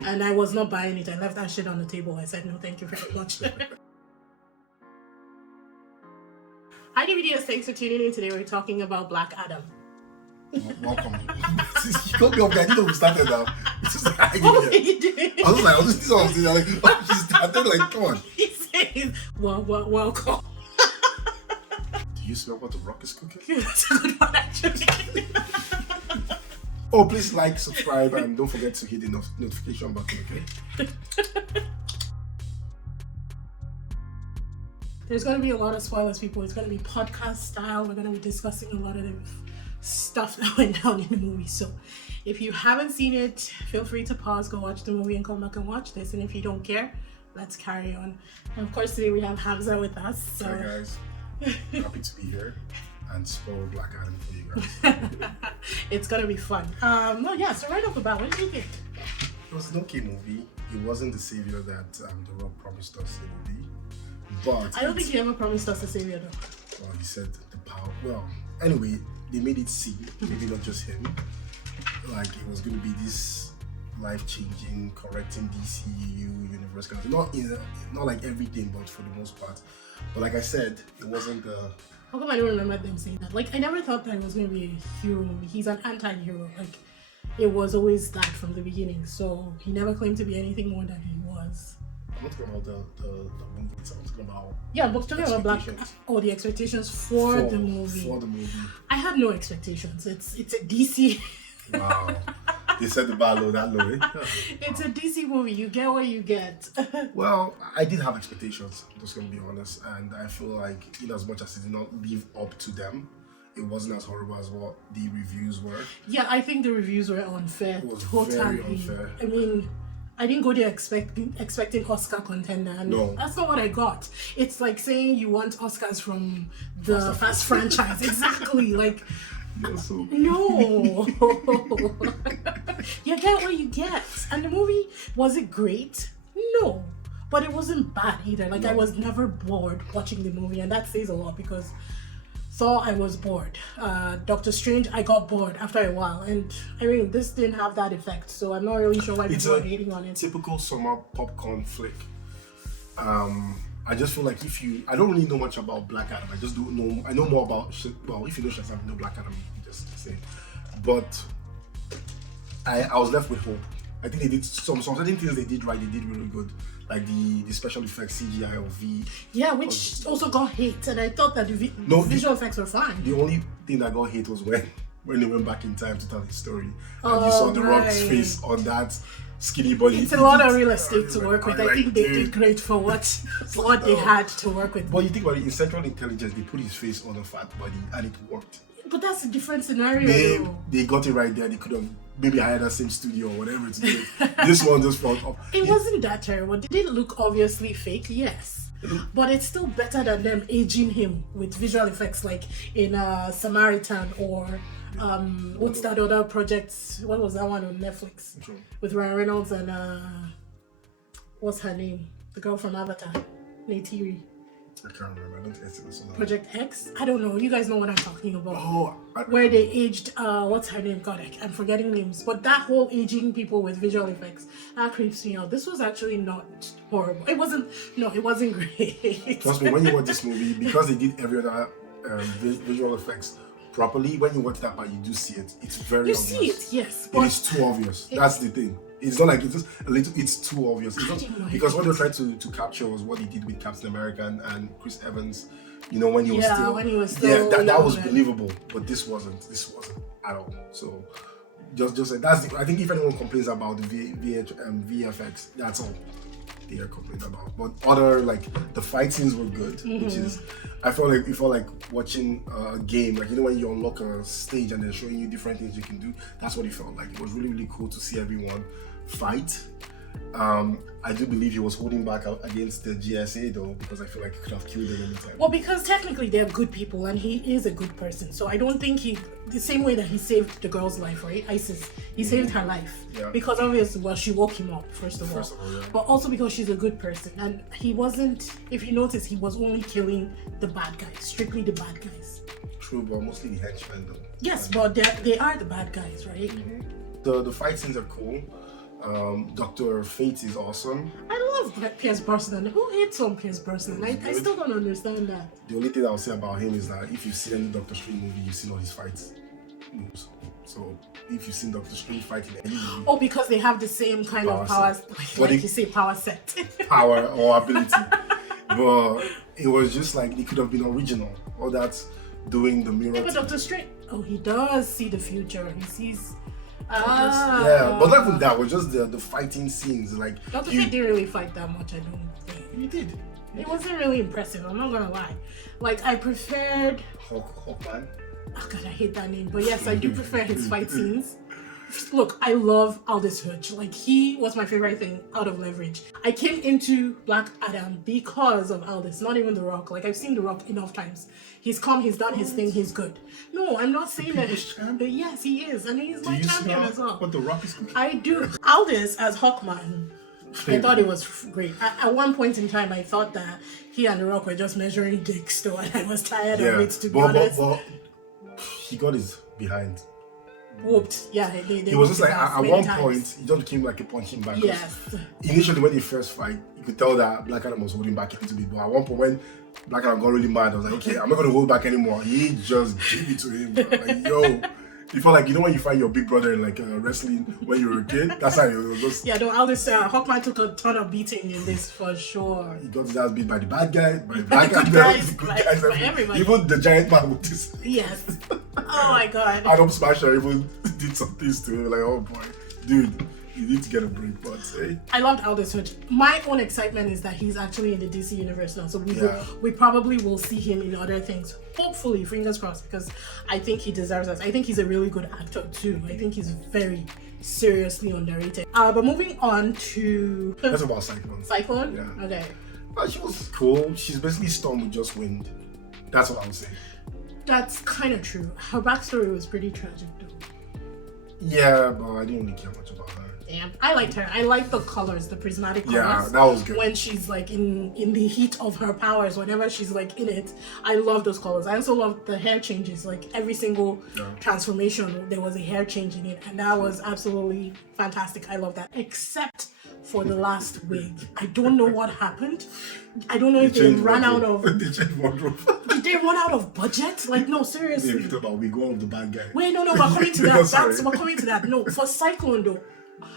And I was not buying it. I left that shit on the table. I said, no, thank you very much. Hi, DVDs. Thanks for tuning in. Today we're talking about Black Adam. Welcome. You got me up there. I didn't know we started now. It's just like, What are you doing? I was like, this is what I was doing. Like, oh, she started like, come on. He says, welcome. Do you smell what the Rock is cooking? That's a good one, actually. Oh, please like, subscribe, and don't forget to hit the notification button, okay? There's going to be a lot of spoilers, people. It's going to be podcast style. We're going to be discussing a lot of the stuff that went down in the movie. So if you haven't seen it, feel free to pause, go watch the movie, and come back and watch this. And if you don't care, let's carry on. And of course, today we have Hamza with us. So. Hi, guys. Happy to be here and spoil Black Adam for you guys. It's going to be fun. So right off the bat, what did you think? It was an okay movie. It wasn't the savior that The Rock promised us it would be. But I don't think he ever promised us a savior, though. Well, he said the power. Well, anyway, they made it seem, maybe not just him, like it was going to be this life-changing, correcting DCU universe. Not like everything, but for the most part. But like I said, it wasn't the. How come I don't remember them saying that? Like, I never thought that it was going to be a hero movie. He's an anti-hero. Like, it was always that from the beginning. So he never claimed to be anything more than he was. I'm not talking about the movie itself. I'm talking about but talking about the expectations for the movie. For the movie, I had no expectations. It's a DC. Wow, they set the bar low that low. Eh? It's a DC movie. You get what you get. Well, I did have expectations. I'm just gonna be honest, and I feel like in as much as it did not live up to them, it wasn't as horrible as what the reviews were. Yeah, I think the reviews were unfair. It was totally very unfair. I mean, I didn't go there expecting Oscar contender, and no. That's not what I got. It's like saying you want Oscars from the Fast franchise. Exactly. Like, no. You get what you get. And the movie, was it great? No. But it wasn't bad either. Like, no. I was never bored watching the movie, and that says a lot because Thor, I was bored. Doctor Strange, I got bored after a while. And I mean, this didn't have that effect, so I'm not really sure why people are hating on it. Typical summer popcorn flick. I just feel like I don't really know much about Black Adam. I just don't know. I know more about well, if you know Shazam, you know Black Adam. You just say, but I was left with hope. I think they did some certain things they did right. They did really good, like the special effects, CGI or V. Yeah, which also got hate, and I thought that the visual effects were fine. The only thing that got hate was when they went back in time to tell his story, and you saw the Rock's face on that skinny body. It's a lot of real estate to work with. I think they did great for what they had to work with. But you think about it, in Central Intelligence, they put his face on a fat body, and it worked. But that's a different scenario. They got it right there. They could have maybe hired the same studio or whatever to do it. This one just felt up. It wasn't that terrible. Did it look obviously fake? Yes. But it's still better than them aging him with visual effects like in Samaritan or what's that other project? What was that one on Netflix? Sure. With Ryan Reynolds and what's her name? The girl from Avatar, Neytiri. I can't remember. I don't think it's Project X? I don't know. You guys know what I'm talking about. Oh, where they aged, what's her name? God, I'm forgetting names. But that whole aging people with visual effects, that creeps me out. This was actually not horrible. It wasn't great. Trust me, when you watch this movie, because they did every other visual effects properly, when you watch that part, you do see it. It's very obvious. You see it, yes. It is too obvious. That's the thing. It's not like it's just a little, it's too obvious. Because what they're trying to capture was what he did with Captain America and Chris Evans, you know, when he was still. Yeah, that was believable. But this wasn't at all. So just I think if anyone complains about the VFX, that's all they are complaining about. But other, like, the fight scenes were good, which is, it felt like watching a game, like, you know, when you unlock a stage and they're showing you different things you can do. That's what it felt like. It was really, really cool to see everyone fight. I do believe he was holding back against the GSA though, because I feel like he could have killed them anytime. Well, because technically they're good people and he is a good person. So I don't think the same way that he saved the girl's life, right? Isis, he saved her life. Yeah. Because obviously, well, she woke him up, first of all. Yeah. But also because she's a good person. And he wasn't, if you notice, he was only killing the bad guys, strictly the bad guys. True, but mostly the henchmen though. Yes, but they are the bad guys, right? The fight scenes are cool. Dr. Fate is awesome. I love Pierce Brosnan. Who hates on Pierce Brosnan? I still don't understand that. The only thing I'll say about him is that if you've seen any Doctor Strange movie, you've seen all his fights moves. So if you've seen Doctor Strange fight in any movie, oh, because they have the same kind of powers, like you say, power set, power or ability. But it was just like it could have been original. All that doing the mirror. But Doctor Strange, oh, he does see the future. He sees. Yeah, but not even that. It was just the fighting scenes. Like Doctor Strange didn't really fight that much. I don't think he did. It wasn't really impressive. I'm not gonna lie. Like I preferred. Hawkman. Oh God, I hate that name. But yes, I do prefer his fight scenes. Look, I love Aldous Hodge. Like he was my favorite thing out of Leverage. I came into Black Adam because of Aldous, not even The Rock. Like I've seen The Rock enough times. He's come, he's done his thing, he's good. No, I'm not saying that. But yes, he is, and he's my champion as well. What The Rock is cooking? I do. Aldous as Hawkman. I thought it was great. At one point in time, I thought that he and The Rock were just measuring dicks, though, and I was tired of it, to be honest. But he got his behind. Whooped. Yeah, he was just like at one point he just became like a punching bag. Yes. Initially when they first fight, you could tell that Black Adam was holding back a little bit, but at one point when Black Adam got really mad, I was like, okay, I'm not gonna hold back anymore. He just gave it to him. Like, yo. You feel like, you know when you find your big brother in like wrestling when you were a kid? That's how it was just... Yeah, no, Aldous, Hawkman took a ton of beating in this for sure. He got his ass beat by the bad guy, by the bad guys, by everybody. Even the giant man with this. Yes. Oh my God. Adam Smasher even did some things to him, like, oh boy, dude, you need to get a break, but hey. I loved Aldous Hodge. My own excitement is that he's actually in the DC universe now, so we probably will see him in other things. Hopefully, fingers crossed, because I think he deserves us. I think he's a really good actor too. I think he's very seriously underrated. But moving on to... That's about Cyclone. Cyclone? Yeah. Okay. She was cool. She's basically Storm with just wind. That's what I would say. That's kind of true. Her backstory was pretty tragic though. Yeah, but I didn't really care much about her. Damn, I liked her. I liked the colors, the prismatic colors. Yeah, that was good. When she's like in the heat of her powers, whenever she's like in it, I love those colors. I also love the hair changes. Like every single transformation, there was a hair change in it, and that was absolutely fantastic. I love that. Except for the last wig. I don't know what happened. I don't know if they ran out of... They changed wardrobe. Did they run out of budget? Like, no, seriously. They talk about we go of the bad guy. Wait, no, we're coming to that. We're coming to that. No, for Cyclone though,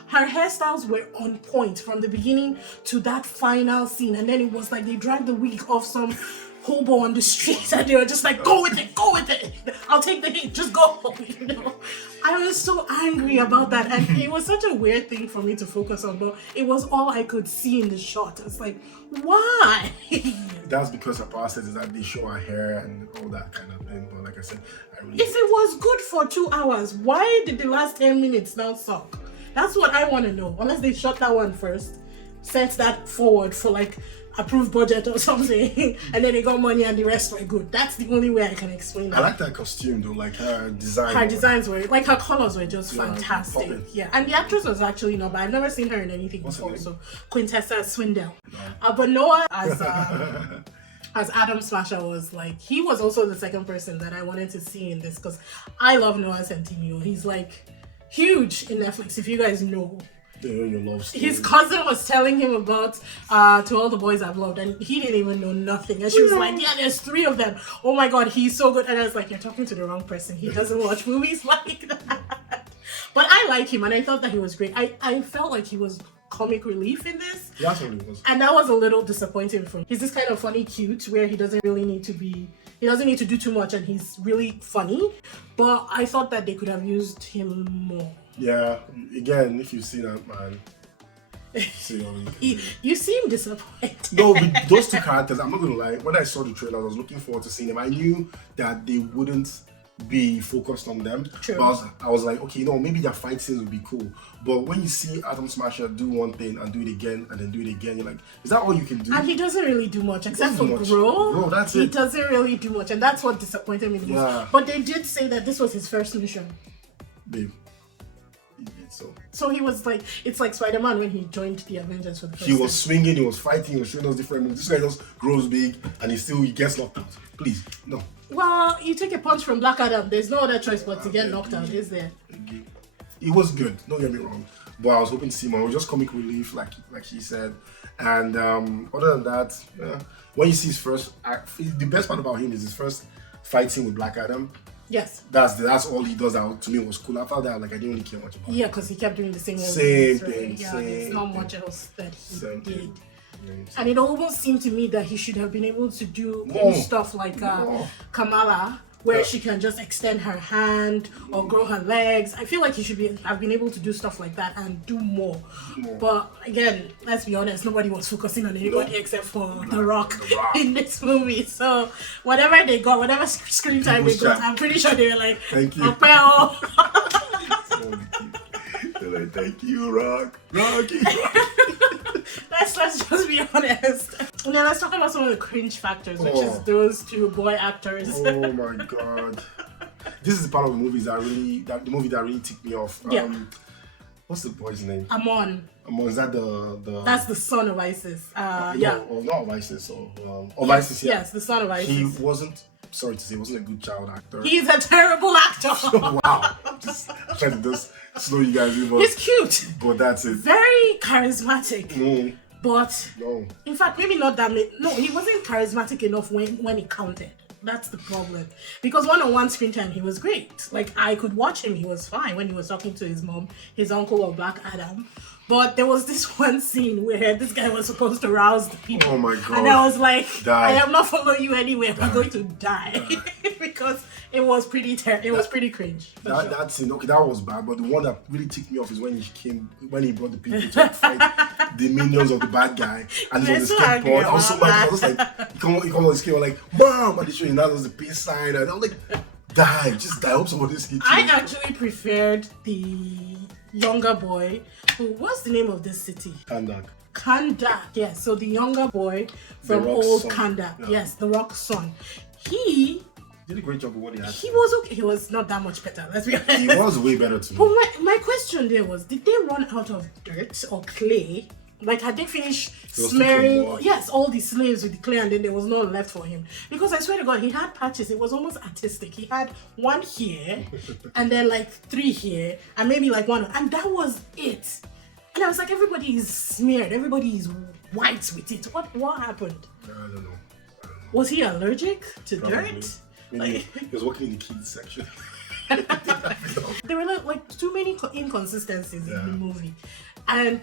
her hairstyles were on point from the beginning to that final scene, and then it was like they dragged the wig off some hobo on the street, and they were just like, go with it, I'll take the hit, just go. You know, I was so angry about that, and it was such a weird thing for me to focus on, but it was all I could see in the shot. It's like, why? That's because her process is that they show her hair and all that kind of thing. But like I said, if it was good for 2 hours, why did the last 10 minutes now suck? That's what I want to know. Unless they shot that one first, sent that forward for like approved budget or something, and then they got money and the rest were good. That's the only way I can explain that. I like that costume though, like her design. Her designs were, like her colors were just fantastic. Popping. Yeah, and the actress was actually not bad. I've never seen her in anything before. So Quintessa Swindell. No. But Noah as Adam Smasher was like, he was also the second person that I wanted to see in this, because I love Noah Centineo. He's like huge in Netflix, if you guys know. Your love story. His cousin was telling him about To All the Boys I've Loved, and he didn't even know nothing, and she was like, yeah, there's 3 of them, oh my god, he's so good. And I was like, you're talking to the wrong person. He doesn't watch movies like that. But I like him, and I thought that he was great. I felt like he was comic relief in this. Yeah, that's what it was. And that was a little disappointing for me. He's this kind of funny cute where he doesn't really need to be, he doesn't need to do too much, and he's really funny. But I thought that they could have used him more. Yeah, again, if you see that man, you seem disappointed. No, with those 2 characters, I'm not gonna lie, when I saw the trailer, I was looking forward to seeing them. I knew that they wouldn't be focused on them. True. But I was like, okay, maybe their fight scenes would be cool. But when you see Adam Smasher do one thing and do it again and then do it again, you're like, is that all you can do? And he doesn't really do much, except for grow. Bro, that's it. He doesn't really do much, and that's what disappointed me the most. Yeah. But they did say that this was his first mission. Babe. So he was like, it's like Spider-Man when he joined the Avengers for the first time. He was swinging, he was fighting, he was showing us different moves. This guy just grows big and he gets knocked out. Please, no. Well, you take a punch from Black Adam. There's no other choice but to get knocked out, is there? It was good, don't get me wrong. but I was hoping to see more. It was just comic relief, like she said. And other than that, when you see his first act, the best part about him is his first fight scene with Black Adam. Yes. That's all he does. That to me was cool. After that, like I didn't really care much about it. Yeah, because he kept doing the same thing. Right? Yeah, there's not much else that he did. And it almost seemed to me that he should have been able to do stuff like Kamala, where she can just extend her hand or grow her legs. I feel like he should have been able to do stuff like that and do more. But again, let's be honest, nobody was focusing on anybody except for The Rock in this movie. So whatever they got, whatever screen time they got, I'm pretty sure they were like, thank you. They're like, thank you, Rocky. Let's just be honest. And then let's talk about some of the cringe factors, which is those two boy actors. Oh my god. This is part of the movies that really ticked me off. What's the boy's name? Amon. Is that the That's the son of Isis. Not of Isis, of Isis, yeah. Yes, the son of Isis. He wasn't, sorry to say, wasn't a good child actor. He's a terrible actor. Wow. Just trying to just slow you guys in. He's cute. But that's it. Very charismatic. But no. In fact, maybe not that. No, he wasn't charismatic enough when he counted. That's the problem. Because one-on-one screen time, he was great. Like, I could watch him. He was fine when he was talking to his mom, his uncle, or Black Adam. But there was this one scene where this guy was supposed to rouse the people. Oh my god. And I was like, die. I am not following you anywhere. I'm going to die. Because it was pretty cringe. That scene, okay, that was bad. But the one that really ticked me off is when he brought the people to fight the minions of the bad guy. And he was on the skateboard. I was so mad. I was like, he come on the skateboard, like, Mom! And they show you now there's the peace sign. And I was like, just die. I hope somebody's hit you. I actually preferred the younger boy. What's the name of this city? Kandak. Yes. So the younger boy from old Kandak. Yeah. Yes, the Rock's son. He did a great job with what he had. He was okay. He was not that much better. Let's be honest. He was way better to me. But my question there was, did they run out of dirt or clay? Like, had they finished smearing all the slaves with the clay and then there was no left for him? Because I swear to God, he had patches. It was almost artistic. He had one here and then like 3 here and maybe like 1. And that was it. And I was like, everybody is smeared. Everybody is white with it. What happened? I don't know. Was he allergic to dirt? Maybe he was working in the kids section. There were like too many inconsistencies in the movie. And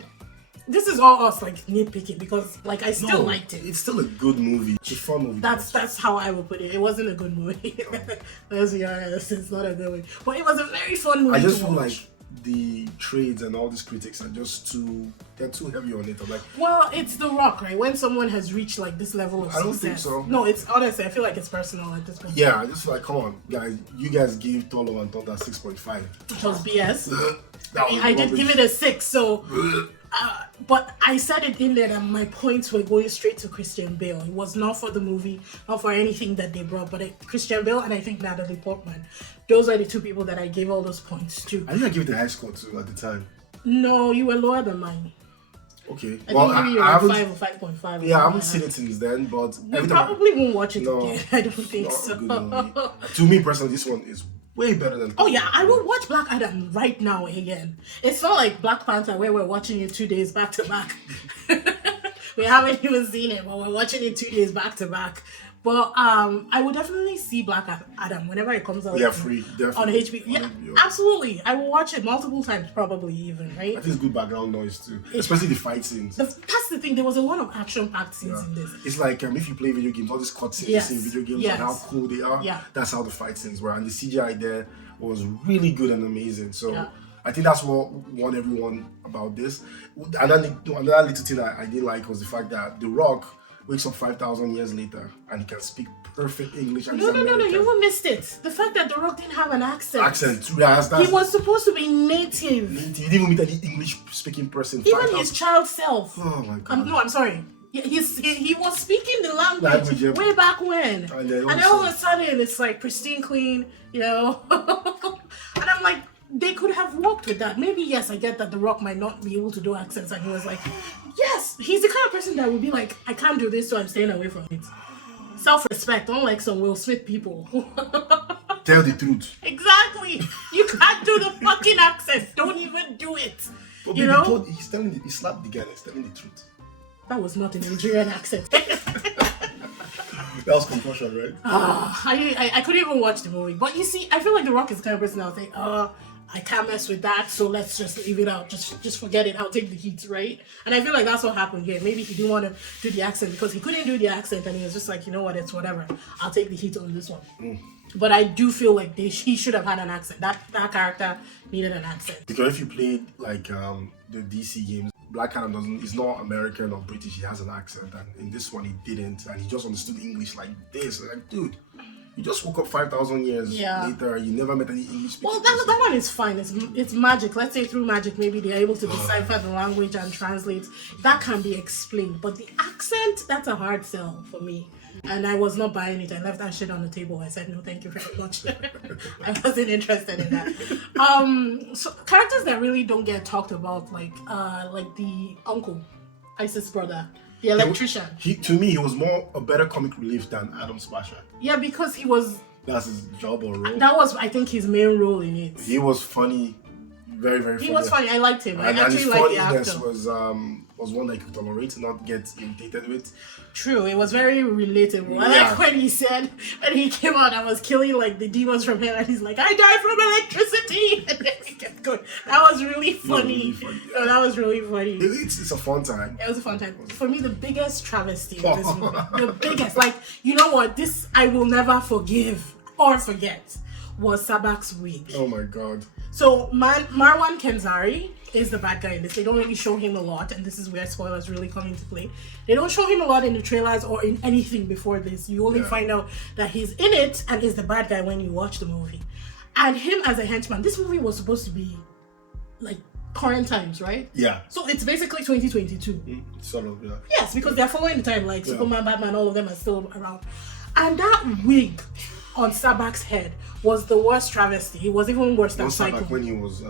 this is all us like nitpicking because like I still liked it. It's still a good movie. It's a fun movie. That's how I would put it. It wasn't a good movie. Let's be honest, it's not a good movie. But it was a very fun movie. I just feel like the trades and all these critics are just too heavy on it. I'm like, well, it's The Rock, right? When someone has reached like this level of success. I don't think so. No, it's honestly, I feel like it's personal at this point. Yeah, I just feel like, come on, guys, you guys gave Thor Love and Thunder 6.5. Which was BS. I did give it a 6, so but I said it in there that my points were going straight to Christian Bale. It was not for the movie, not for anything that they brought, but Christian Bale and I think Natalie Portman. Those are the 2 people that I gave all those points to. I think I gave it the high score too at the time. No, you were lower than mine. Okay. I think maybe you were like 5 or 5.5. Yeah, I haven't seen it since then, but you probably won't watch it again. I don't think so. To me personally, this one is way better than. Oh yeah, I will watch Black Adam right now again. It's not like Black Panther where we're watching it 2 days back to back. We haven't even seen it, but we're watching it 2 days back to back. But I would definitely see Black Adam whenever it comes out. Yeah, free, definitely. On HBO. Yeah, absolutely. I will watch it multiple times, probably even, right? I think it's good background noise too, especially the fight scenes. That's the thing. There was a lot of action-packed scenes in this. It's like if you play video games, all these cutscenes you see in video games and how cool they are. Yeah. That's how the fight scenes were, and the CGI there was really good and amazing. So I think that's what won everyone about this. Another little thing I didn't like was the fact that The Rock wakes up 5,000 years later and he can speak perfect English. And No, you missed it. The fact that The Rock didn't have an accent. He was supposed to be native. He didn't even meet any English-speaking person. Even his child self. Oh my God. I'm sorry. He was speaking the language way back when. And then all of a sudden it's like pristine clean, you know. And I'm like, they could have worked with that. Maybe, yes, I get that The Rock might not be able to do accents. And he was like, yes, he's the kind of person that would be like, I can't do this, so I'm staying away from it. Self-respect, unlike some Will Smith people. Tell the truth. Exactly. You can't do the fucking accent. Don't even do it. But you know? He slapped the guy and he's telling the truth. That was not a Nigerian accent. That was concussion, right? I couldn't even watch the movie. But you see, I feel like The Rock is the kind of person I'll say, I can't mess with that, so let's just leave it out. Just forget it. I'll take the heat, right? And I feel like that's what happened here. Maybe he didn't want to do the accent because he couldn't do the accent, and he was just like, you know what, it's whatever. I'll take the heat on this one. But I do feel like he should have had an accent. That character needed an accent. Because if you played like the DC games, Black Adam is not American or British. He has an accent, and in this one he didn't, and he just understood English like this. Like, dude, you just woke up 5,000 years later. You never met any English speakers. Well, that one is fine. It's magic. Let's say through magic, maybe they're able to decipher the language and translate. That can be explained. But the accent, that's a hard sell for me. And I was not buying it. I left that shit on the table. I said, no, thank you very much. I wasn't interested in that. So characters that really don't get talked about, like the uncle, Isis' brother, the electrician. To me, he was more a better comic relief than Adam Smasher. Yeah, because he was... That's his job or role. That was, I think, his main role in it. He was funny. Very, very funny. He was funny. I liked him. I actually liked the actor. Was one that you could tolerate, not get irritated with. True, it was very relatable. Yeah. I like when he said, when he came out, I was killing like the demons from hell, and he's like, I died from electricity, and then he kept going. That was really funny. No, that was really funny. It's a fun time. It was a fun time. For me, the biggest travesty in this movie, the biggest, like, you know what, this I will never forgive or forget, was Sabak's wig. Oh my god. So Marwan Kenzari is the bad guy in this. They don't really show him a lot, and this is where spoilers really come into play. They don't show him a lot in the trailers or in anything before this. You only find out that he's in it and is the bad guy when you watch the movie. And him as a henchman, this movie was supposed to be like current times, right? Yeah. So it's basically 2022. Sort of, yeah. Yes, because they're following the time, like Superman, Batman, all of them are still around. And that wig on Sabak's head was the worst travesty. It was even worse than Psycho. When he was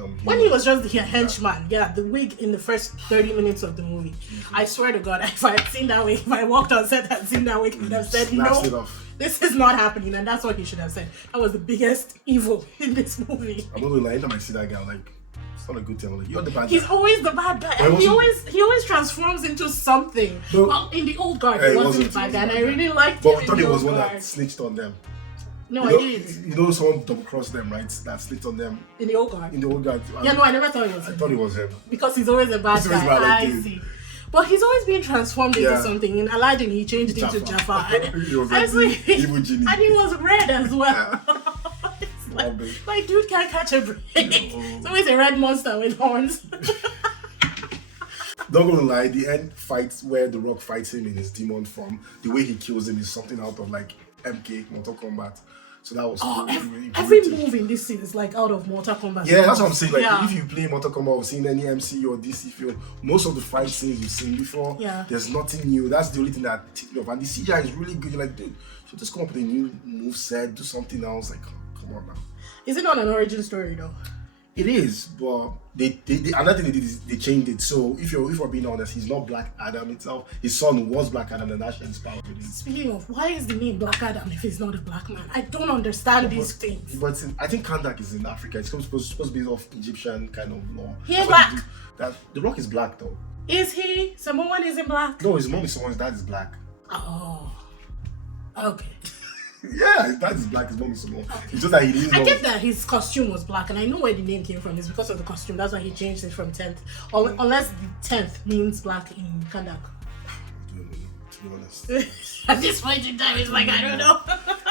just the henchman. Yeah, the wig in the first 30 minutes of the movie. I swear to God, if I had seen that wig, if I walked on set and seen that wig, I would have said, no, this is not happening. And that's what he should have said. That was the biggest evil in this movie. I'm not gonna lie, anytime I see that guy, I'm like, it's not a good thing. I'm like, you're the bad guy. He's always the bad guy. And he always transforms into something. Well, in the old guard, he wasn't the bad guy. And I really liked him. But I thought he was one that snitched on them. No, I didn't. You know, someone double crossed them, right? That slit on them. In the old guard? In the old guard. Yeah, no, I never thought it was him. I thought it was him. Because he's always a bad guy. I see. But he's always being transformed into something. In Aladdin, he changed into Jafar. He was like evil genie. And he was red as well. Like, dude can't catch a break. It's always a red monster with horns. Not gonna lie, the end fights where The Rock fights him in his demon form, the way he kills him is something out of like MK, Mortal Kombat. So that was really every move in this scene is like out of Mortal Kombat. Yeah, that's what I'm saying. Like if you play Mortal Kombat or seen any MC or DC film, most of the fight scenes you've seen before, there's nothing new. That's the only thing that ticked me off. And the CGI is really good. You're like, dude, so just come up with a new move set, do something else. Like, come on now. Is it not an origin story though? It is, but they another thing they did is they changed it. So if we're being honest, he's not Black Adam itself. His son was Black Adam, and that's inspired with it. Speaking of, why is the name Black Adam if he's not a black man? I don't understand these things. But I think Kandak is in Africa. It's supposed to be of Egyptian kind of law. He's black. The Rock is black though. Is he? Someone isn't black? No, his mom is someone's dad is black. Oh, okay. Yeah, his dad is black, his mom is small. Okay. It's just that he didn't know. I get that his costume was black, and I know where the name came from. It's because of the costume. That's why he changed it from 10th. Unless the 10th means black in Kandak. To be honest. At this point in time, it's like, I don't know.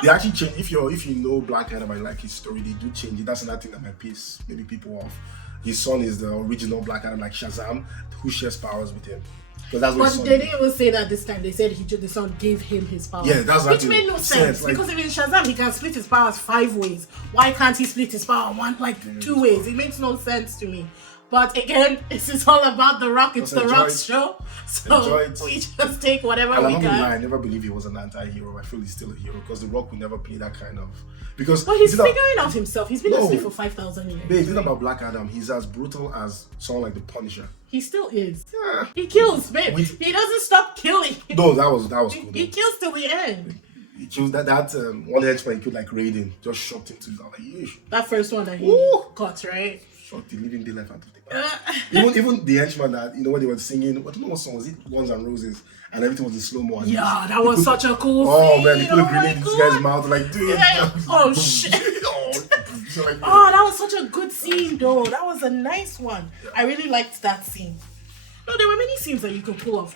They actually change. If you know Black Adam and like his story, they do change it. That's another thing that might piss maybe people off. His son is the original Black Adam, like Shazam, who shares powers with him. That's what they didn't even say that this time. They said the son gave him his powers. Yeah, that's which made no sense because if in Shazam he can split his powers 5 ways, why can't he split his power 2 ways? It makes no sense to me. But again, this is all about The Rock. It's The Rock's show, so we just take whatever we can. I never believe he was an anti-hero. I feel he's still a hero because The Rock would never play that kind of. But he's figuring out himself. He's been asleep for 5,000 years. Babe, it's not about Black Adam. He's as brutal as someone like the Punisher. He still is. Yeah. He kills, babe. He doesn't stop killing. No, that was cool. He kills till the end. He kills that one henchman he killed like Raiden. Just shot him to his like, that first one that he got, right? shot the living daylight out of the man. Even the henchman that, when they were singing, I don't know what song was it, Guns and Roses, and everything was in slow-mo. Yeah, that was such a cool scene. Oh man, they put a grenade in this guy's mouth, like, dude. Yeah. Oh shit. That was such a good scene though. That was a nice one. Yeah. I really liked that scene. No, there were many scenes that you could pull off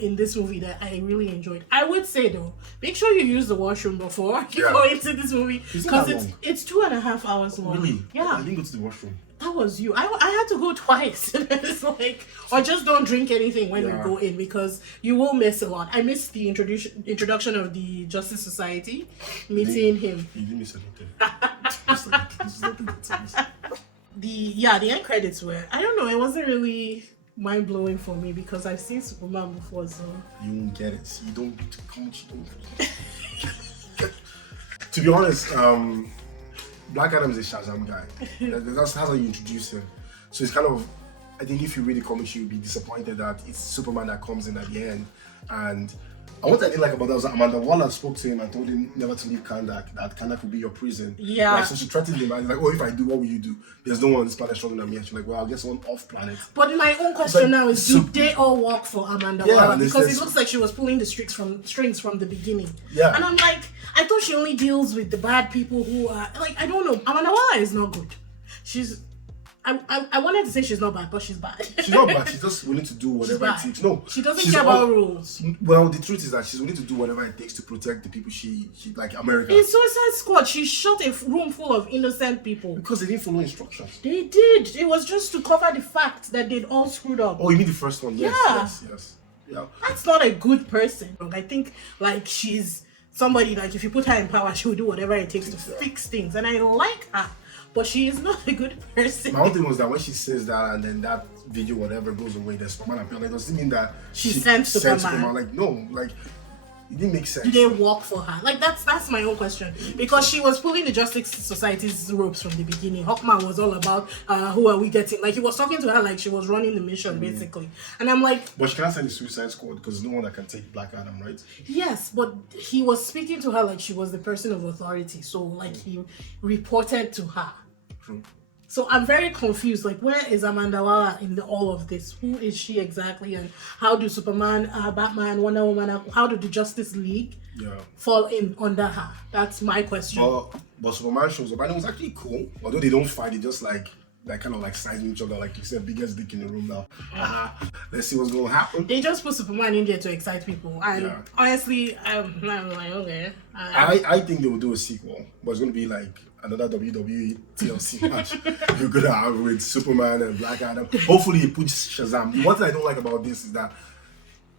in this movie that I really enjoyed. I would say though, make sure you use the washroom before you go into this movie, because it's 2.5 hours long. Really? Yeah. I didn't go to the washroom. That was you. I had to go twice. It's like, or just don't drink anything when you go in, because you will miss a lot. I missed the introduction of the Justice Society, meeting him. You didn't miss anything. The end credits were, I don't know, it wasn't really mind blowing for me because I've seen Superman before, so you don't get it. You don't get it. To be honest, Black Adam is a Shazam guy. That's how you introduce him. So it's kind of, I think if you read the comics, you'll be disappointed that it's Superman that comes in at the end. And what I did like about that was that Amanda Waller spoke to him and told him never to leave Kandak, that Kandak would be your prison. Yeah. Like, so she threatened him, and he's like, oh, if I do, what will you do? There's no one on this planet stronger than me. And she's like, well, I'll get someone off planet. But my own question now is, do they all work for Amanda Waller? Because it looks like she was pulling the strings from the beginning. Yeah. And I'm like, I thought she only deals with the bad people who are, like, I don't know. Amanda Waller is not good. I wanted to say she's not bad, but she's bad. She's not bad. She's just willing to do whatever it takes. No, she doesn't care about rules. Well, the truth is that she's willing to do whatever it takes to protect the people she like, America. In Suicide Squad, she shot a room full of innocent people because they didn't follow instructions. They did. It was just to cover the fact that they'd all screwed up. Oh, you mean the first one? Yes. Yeah. That's not a good person. I think like she's somebody, like if you put her in power, she will do whatever it takes to fix things, and I like her. But she is not a good person. My own thing was that when she says that and then that video, whatever, goes away, there's Superman appeal. Like, does it mean that she sent Superman? Like, no, like, it didn't make sense. Do they work for her? Like, that's my own question. Because she was pulling the Justice Society's ropes from the beginning. Hawkman was all about, who are we getting? Like, he was talking to her like she was running the mission, basically. And I'm like... But she can't send the Suicide Squad because there's no one that can take Black Adam, right? Yes, but he was speaking to her like she was the person of authority. So, like, he reported to her. True. So I'm very confused. Like, where is Amanda Waller in all of this? Who is she exactly? And how do Superman, Batman, Wonder Woman, how do the Justice League fall in under her? That's my question. But Superman shows up, and it was actually cool. Although they don't fight, they just like kind of like sizing each other, like you said, biggest dick in the room now. Let's see what's going to happen. They just put Superman in there to excite people. And honestly, I'm like, okay. I think they will do a sequel, but it's going to be like another WWE TLC match you're going to have with Superman and Black Adam. Hopefully he puts Shazam. The one thing I don't like about this is that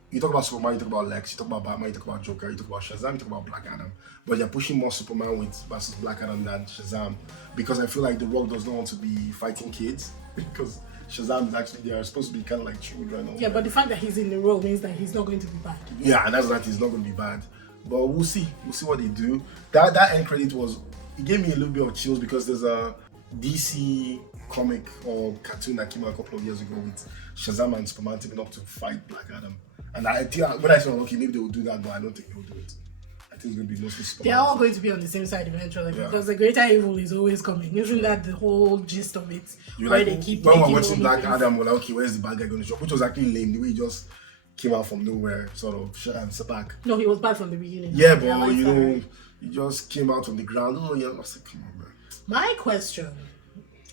you talk about Superman, you talk about Lex, you talk about Batman, you talk about Joker, you talk about Shazam, you talk about Black Adam. But you're pushing more Superman versus Black Adam than Shazam. Because I feel like The Rock does not want to be fighting kids. Because Shazam is actually, they are supposed to be kind of like children. Yeah, but the fact that he's in the role means that he's not going to be bad. Yeah, and that's that he's not going to be bad. But we'll see. We'll see what they do. That end credit it gave me a little bit of chills because there's a DC comic or cartoon that came out a couple of years ago with Shazam and Superman teaming up to fight Black Adam. And I think when I saw, okay, maybe they will do that, but I don't think they will do it. I think it's going to be mostly Superman. They're all going to be on the same side eventually because the greater evil is always coming. Isn't that the whole gist of it? Where they keep when we're watching Black Adam, we're like, okay, where's the bad guy going to show up? Which was actually lame. The way he just came out from nowhere, sort of, and Sabak. No, he was bad from the beginning. Yeah, but he just came out from the ground. Oh, yeah, I was like, come on, man. My question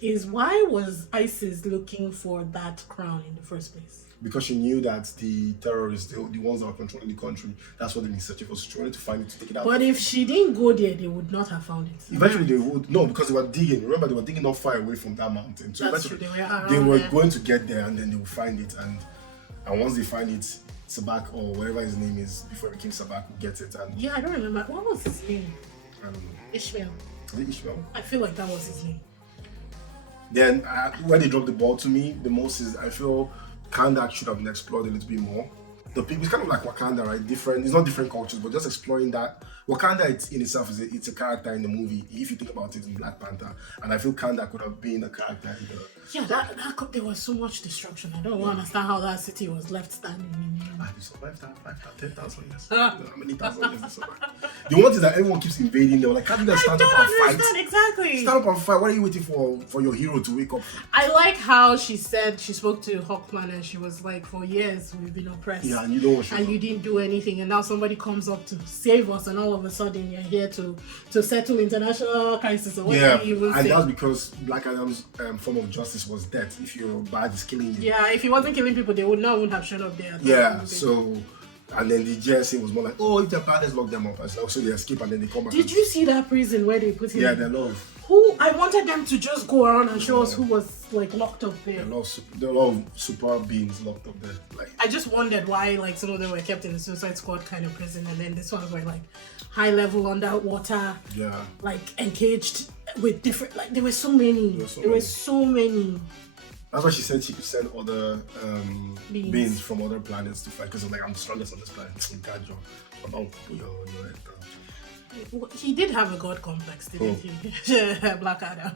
is, why was ISIS looking for that crown in the first place? Because she knew that the terrorists, the ones that were controlling the country, that's what they've been searching for. So she wanted to find it to take it out. But if she didn't go there, they would not have found it. Eventually they would. No, because they were digging. Remember, they were digging not far away from that mountain. So that's true. They were going to get there and then they will find it. And once they find it, Sabak or whatever his name is, before it became Sabak, will get it. And yeah, I don't remember. What was his name? I don't know. Ishmael. Was it Ishmael? I feel like that was his name. Then when they dropped the ball to me, the most is I feel Kandak should have been explored a little bit more. the people. It's kind of like Wakanda, right? Different. It's not different cultures, but just exploring that. Wakanda in itself it's a character in the movie. If you think about it in Black Panther, and I feel Kanda could have been a character in the. Yeah, there was so much destruction. I don't understand how that city was left standing. They survived that 10,000 years. How many thousand years they survived? The one is that everyone keeps invading. They're like, can't you guys stand up and fight? Exactly. Stand up and fight. What are you waiting for your hero to wake up? I like how she said she spoke to Hawkman and she was like, for years we've been oppressed. Yeah, and you don't and you didn't do anything, and now somebody comes up to save us, and all of a sudden you're here to settle international crisis or whatever you will say. And that's because Black Adam's form of justice was death. If you're bad, it's killing you. Yeah, if he wasn't killing people, they wouldn't have shown up there. Yeah, so. And then the GSA was more like, oh, if they're bad, let's lock them up. So they escape and then they come back. Did you see that prison where they put him? Yeah, they're low. I wanted them to just go around and show us who was like locked up there. There are a lot of super beings locked up there. Like, I just wondered why like some of them were kept in the Suicide Squad kind of prison, and then this ones were like high level underwater. Yeah. Like encaged with different, like there were so many. There were so many. That's why she said she could send other beings from other planets to fight, because like, I'm the strongest on this planet. You can't jump. About put your head down. He did have a god complex, didn't he? Black Adam.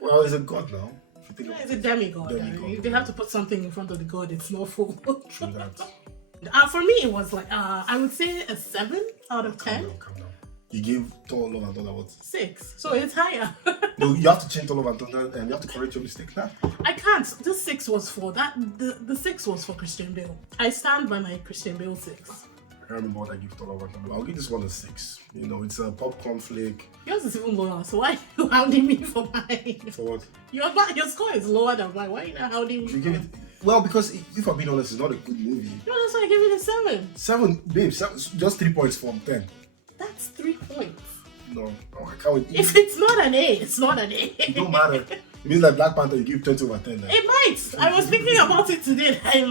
Well, he's a god now. If you think he's a demigod. If they have to put something in front of the god, it's not full. True that. For me, it was like I would say a 7 out of 10. Calm down. You gave Thor, Love and Thunder what? 6. So it's higher. No, you have to change Thor, Love and Thunder, and you have to correct your mistake now. I can't. The 6 was for that. The 6 was for Christian Bale. I stand by my Christian Bale 6. I can't remember what I give Thor, Love and Thunder. I'll give this one a 6. You know, it's a popcorn flick. Yours is even lower. So why are you hounding me for mine? For what? Your score is lower than mine. Why are you not hounding me? You give it. Well, because if I'm being honest, it's not a good movie. No, that's why I give it a 7. 7, babe. Just 3 points from 10. That's 3 points. No, I can't wait. If it's not an A, it's not an A. It don't matter. It means like Black Panther, you give 20 over 10. Then. It might. I was thinking about it today. It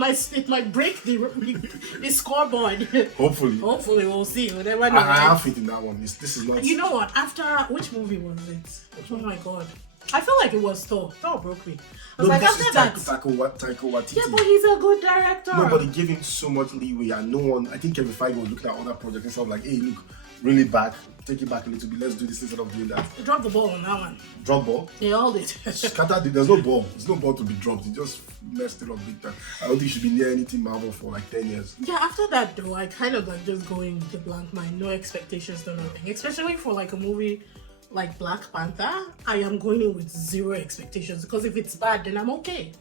might break the scoreboard. Hopefully. Hopefully, we'll see. We'll never know. I have faith in that one. This is not. You know what? After which movie was it? Oh my god. I feel like it was Thor. Thor broke me. I was like, after that. Taika Waititi. Yeah, but he's a good director. No, but he gave him so much leeway, and no one. I think Kevin Feige was looking at other projects and stuff like, hey, look, really back. Take it back a little bit. Let's do this instead of doing that. They dropped the ball on that one. Drop ball? They all did. Scattered it. There's no ball. There's no ball to be dropped. He just messed it up big time. I don't think he should be near anything Marvel for like 10 years. Yeah, after that though, I kind of like just going with a blank mind. No expectations, no nothing. Especially for like a movie like Black Panther, I am going in with 0 expectations, because if it's bad, then I'm okay.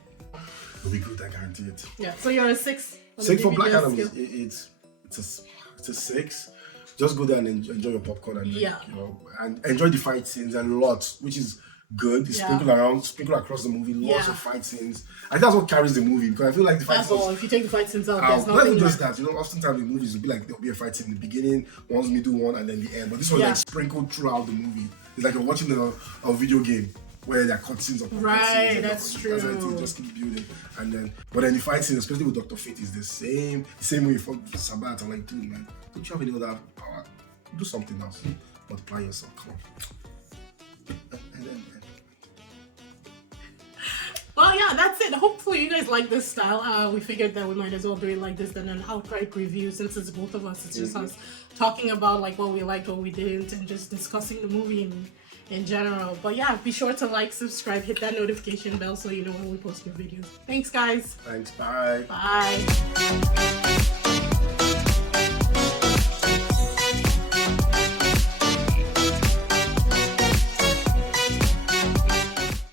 It'll be good, I guarantee it. Yeah, so you're a 6. 6 for Black Adam. It's a 6. Just go there and enjoy your popcorn and you know, and enjoy the fight scenes and lots, which is good. Sprinkle across the movie, lots of fight scenes. I think that's what carries the movie, because I feel like the fight scenes. If you take the fight scenes out, there's not nothing. even just that, you know, oftentimes in movies will be like there'll be a fight scene in the beginning, one's middle one, and then the end. But this one's like sprinkled throughout the movie. It's like you're watching a video game where there are cutscenes of right, that's true. That's how it just keep building, and then but then the fight scene, especially with Dr. Fate, is the same way you fought Sabat. I'm like, dude, man, don't you have any other power? Do something else. Multiply yourself. Come on. Well, yeah, that's it. Hopefully you guys like this style. We figured that we might as well do it like this than an outright review, since it's both of us. It's just us talking about like what we liked, what we didn't, and just discussing the movie in general. But yeah, be sure to like, subscribe, hit that notification bell so you know when we post new videos. Thanks, guys. Thanks. Bye. Bye.